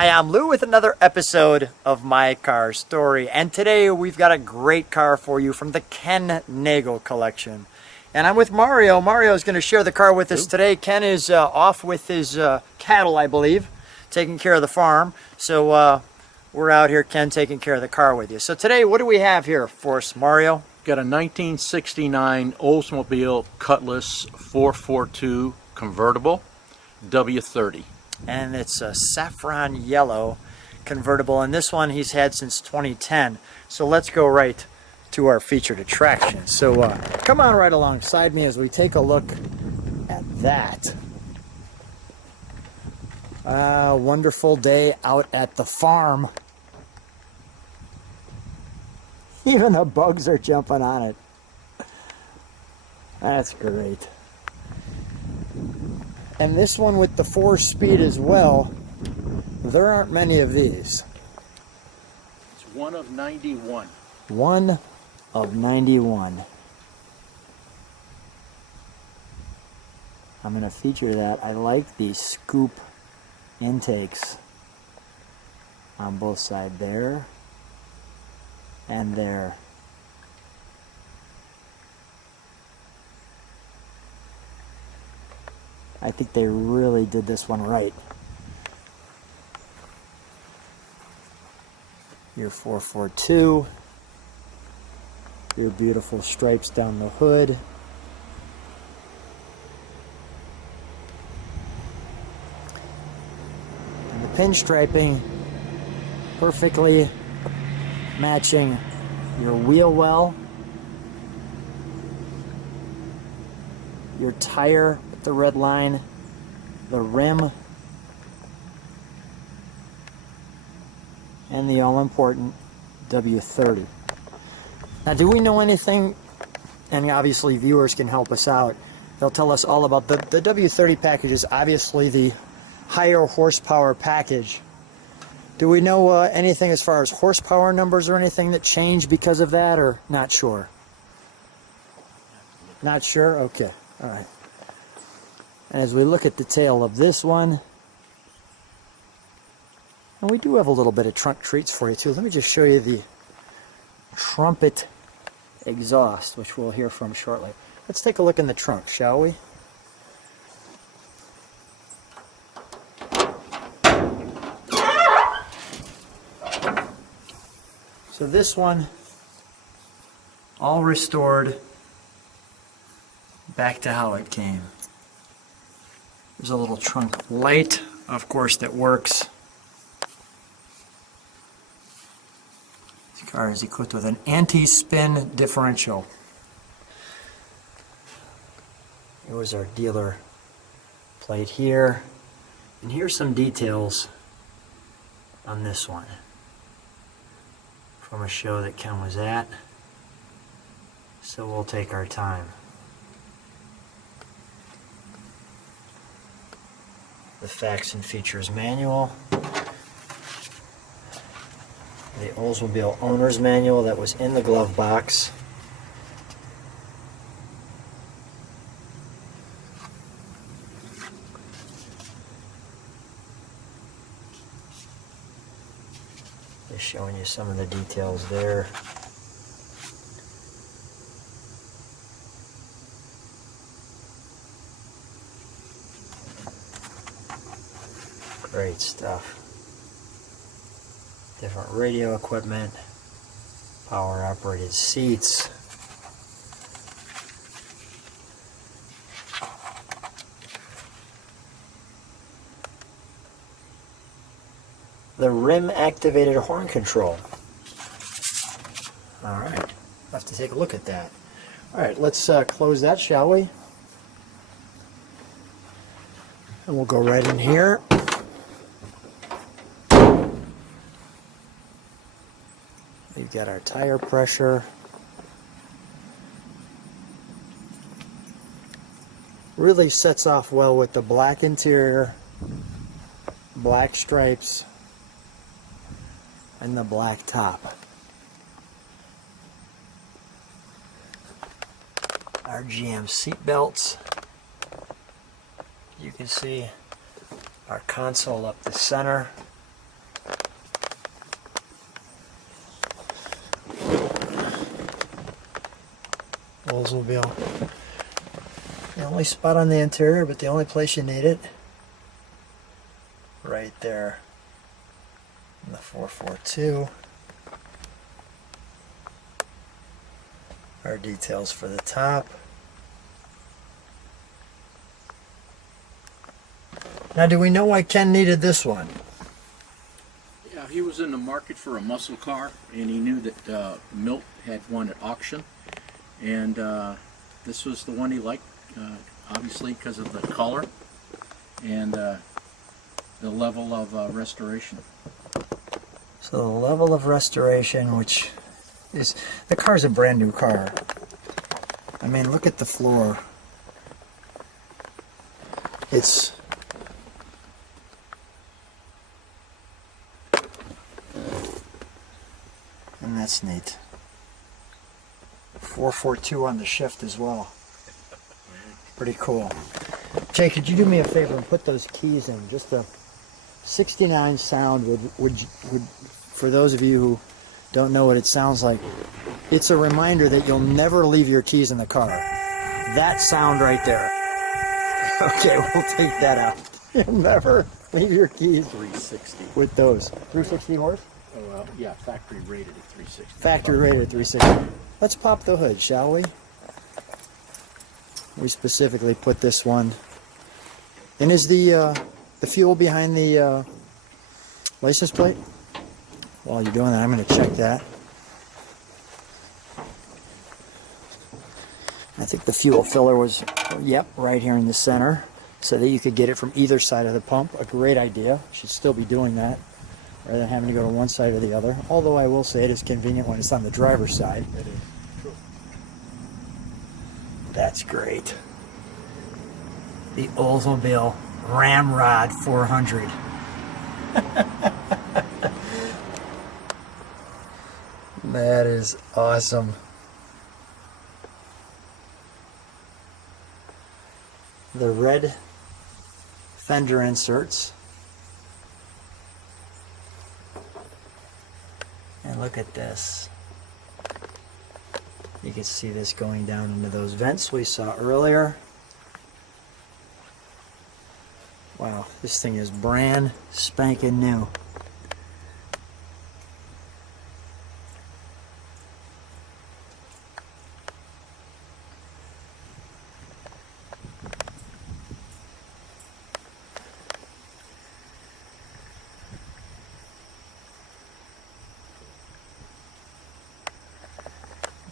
Hi, I'm Lou with another episode of My Car Story, and today we've got a great car for you from the Ken Nagel collection. And I'm with Mario. Mario is going to share the car with us today. Ken is off with his cattle, I believe, taking care of the farm. So we're out here, Ken, taking care of the car with you. So today, what do we have here for us, Mario? Got a 1969 Oldsmobile Cutlass 442 Convertible W30. And it's a Saffron Yellow Convertible, and this one he's had since 2010. So let's go right to our featured attraction. So come on right alongside me as we take a look at that. Wonderful day out at the farm. Even the bugs are jumping on it. That's great. And this one with the 4-speed as well, there aren't many of these. It's one of 91. One of 91. I'm going to feature that. I like these scoop intakes on both sides there and there. I think they really did this one right. Your 442, your beautiful stripes down the hood. And the pinstriping perfectly matching your wheel well, your tire, the red line, the rim, and the all-important W30. Now, do we know anything, and obviously viewers can help us out, they'll tell us all about the W30 package is obviously the higher horsepower package. Do we know anything as far as horsepower numbers or anything that changed because of that, or not sure? Not sure? Okay, all right. And as we look at the tail of this one, and we do have a little bit of trunk treats for you too. Let me just show you the trumpet exhaust, which we'll hear from shortly. Let's take a look in the trunk, shall we? So this one, all restored back to how it came. There's a little trunk light, of course, that works. This car is equipped with an anti-spin differential. Here's our dealer plate here. And here's some details on this one from a show that Ken was at. So we'll take our time. The facts and features manual, the Oldsmobile owner's manual that was in the glove box, just showing you some of the details there. Great stuff. Different radio equipment, power operated seats. The rim activated horn control. Alright, we'll have to take a look at that. Alright, let's close that, shall we? And we'll go right in here. We've got our tire pressure. Really sets off well with the black interior, black stripes, and the black top. Our GM seat belts. You can see our console up the center. Oldsmobile. The only spot on the interior, but the only place you need it, right there in the 442. Our details for the top. Now, do we know why Ken needed this one? Yeah, he was in the market for a muscle car, and he knew that Milt had one at auction, and this was the one he liked, obviously because of the color and the level of restoration. So the level of restoration, which is, the car's a brand new car. I mean, look at the floor. It's and that's neat. 442 on the shift as well. Pretty cool. Jay, could you do me a favor and put those keys in? Just a 69 sound would for those of you who don't know what it sounds like, it's a reminder that you'll never leave your keys in the car. That sound right there. Okay, we'll take that out. You'll never leave your keys 360. with those. 360 horse? Oh, yeah, factory rated at 360. Factory rated 360. Let's pop the hood, shall we? We specifically put this one. And is the fuel behind the license plate? While you're doing that, I'm going to check that. I think the fuel filler was, yep, right here in the center, so that you could get it from either side of the pump. A great idea. Should still be doing that, rather than having to go to one side or the other. Although I will say it is convenient when it's on the driver's side. It is. True. That's great. The Oldsmobile Ramrod 400. That is awesome. The red fender inserts. And look at this. You can see this going down into those vents we saw earlier. Wow, this thing is brand spanking new.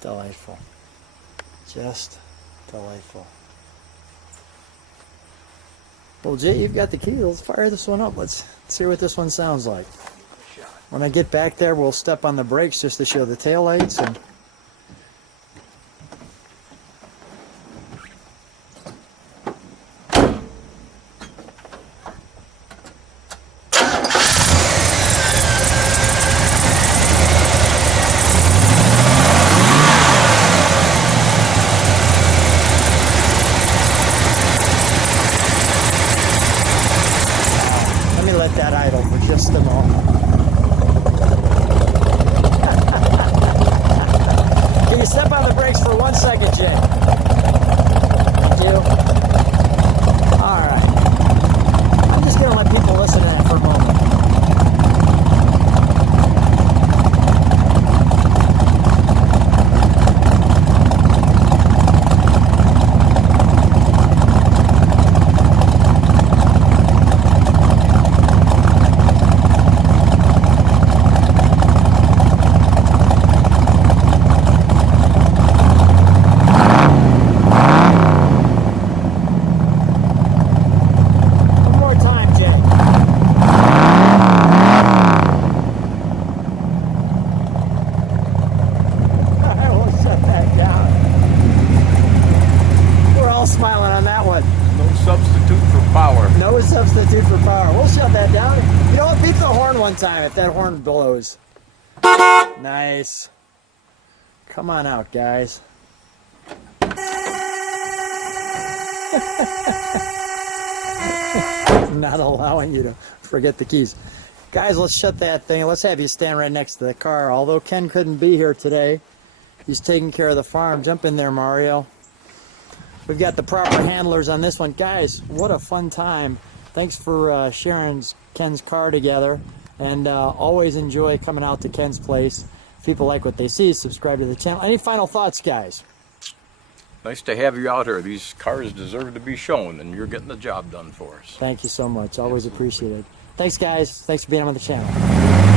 Delightful. Just delightful. Well, Jay, you've got the key. Let's fire this one up. Let's hear what this one sounds like. When I get back there, we'll step on the brakes just to show the taillights and that idle for just a moment. Can you step on the brakes for 1 second, Jay? Thank you. All right. I'm just going to let people listen to that for a moment. No substitute for power. We'll shut that down. You know what? Beep the horn one time if that horn blows. Nice. Come on out, guys. Not allowing you to forget the keys. Guys, let's shut that thing. Let's have you stand right next to the car. Although Ken couldn't be here today, He's taking care of the farm. Jump in there, Mario. We've got the proper handlers on this one. Guys, what a fun time. Thanks for sharing Ken's car together. And always enjoy coming out to Ken's place. If people like what they see, subscribe to the channel. Any final thoughts, guys? Nice to have you out here. These cars deserve to be shown, and you're getting the job done for us. Thank you so much. Always appreciated. Thanks, guys. Thanks for being on the channel.